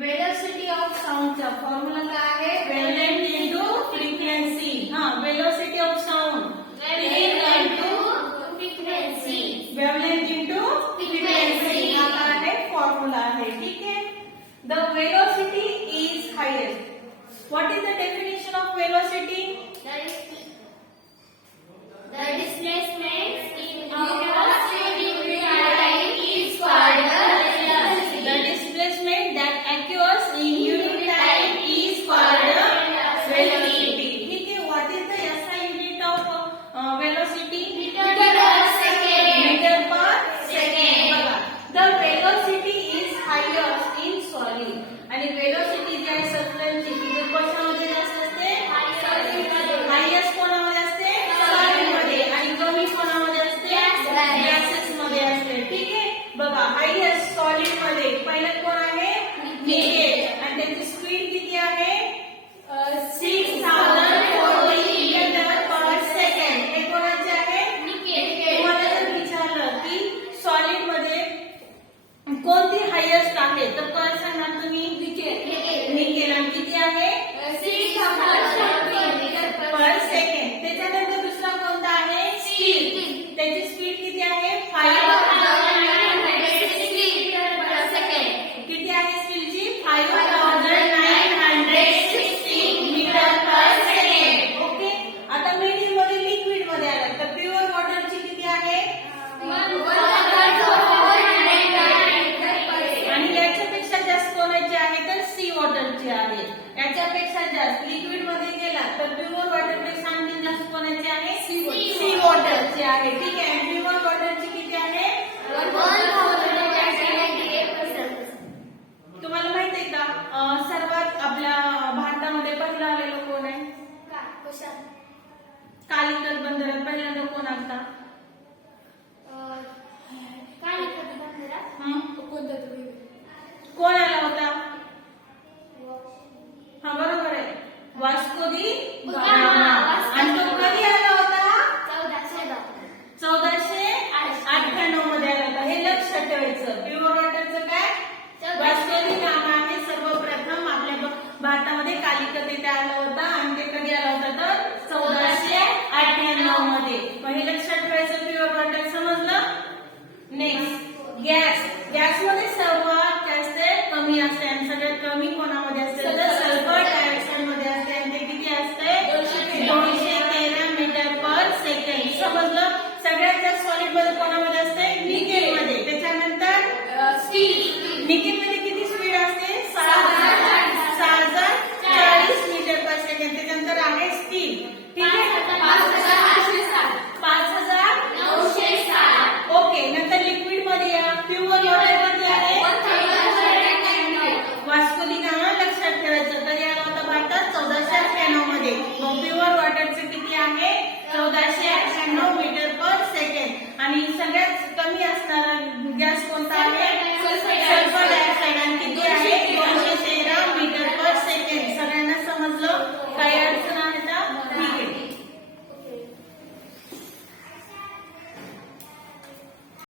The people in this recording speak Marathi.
वेलोसिटी ऑफ साऊंडचा फॉर्म्युला काय आहे? Wavelength into frequency. Velocity of sound wavelength into frequency हा काय आहे? फॉर्म्युला आहे. ठीक आहे. The velocity is highest. What is the definition of velocity? The displacement in time is called the velocity. The displacement that occurs in unit time is called the velocity. ठीक है. What is the SI unit of velocity? Meter per second. Meter per second. बघा. The velocity is highest in solid. आणि velocity जी आहे सब्स्टन्सची ती कशामध्ये जास्त असते? हायेस्ट कोणामध्ये असते? सॉलिड मध्ये. आणि कमी कोणामध्ये असते? गॅसेस मध्ये असते. ठीक आहे. बघा हायेस्ट सॉलिड मध्ये पहिलं कोण आहे? निकेल. आणि त्याची स्पीड किती आहे? 6040 मीटर पर सेकंड. हे कोणाचे आहे? तुम्हाला जर विचारलं की सॉलिड मध्ये कोणती हायेस्ट आहे तर काय सांगणार तुम्ही? निकेल. आणि किती आहे? पर सेकंड. त्याच्यानंतर दुसरा कोणता आहे? स्टील. त्याची स्पीड किती आहे? 5 किती आहे स्टीलची? 5960 मीटर पर सेकंड. ओके. आता मिडियम मध्ये लिक्विड मध्ये आलं तर प्युअर वॉटरची किती आहे? आणि याच्यापेक्षा जास्त कोणाची आहे तर सी वॉटरची आहे. याच्यापेक्षा जास्त लिक्विड मध्ये गेला तर प्युअर वॉटरपेक्षा आणखी जास्त कोणाची आहे? सी वॉटरची आहे. ठीक आहे. प्युअर वॉटरची किती आहे? तुम्हाला माहित आहे का सर्वात आपल्या भारतामध्ये पहिला आलेलं कोण आहे? कालिकत बंदरात पहिल्यांदा कोण आलता? कोण आला होता? हा बरोबर आहे. वास्को दी गामा. आणि तो कधी आला होता? 1498 मध्ये आला होता. हे लक्षात ठेवायचं. प्युअर वॉटरचं काय? वास्को दी गामा हे सर्वप्रथम आपल्या भारतामध्ये कालिकत येथे आला होता. आणि ते कधी आला होता तर 1498 मध्ये. मग हे लक्षात ठेवायचं. प्युअर वॉटर समजलं. Next gas. गॅसमध्ये सर्वात जास्त कमी असते आणि सगळ्यात कमी कोणामध्ये असते तर सल्फर डायऑक्साइड मध्ये असते. आणि ते किती असते? 213 मीटर पर सेकंड. समजलं. सगळ्यात जास्त सॉलिड मध्ये कोणामध्ये असते? निकेल मध्ये. त्याच्यानंतर स्टील. निकेल मध्ये किती स्पीड असते? 6040 मीटर पर सेकंड. त्याच्यानंतर आहे स्टील. ठीक आहे. 5960. ओके. नंतर लिक्विड मध्ये या. प्युअर वॉटर मध्ये आहे वास्को दी गामा. लक्षात ठेवायचं. कधी आला होता भारतात? 1498 मध्ये. मग प्युअर वॉटरचं किती आहे? 1498 मीटर पर सेकंड. आणि सगळ्यात कमी असणार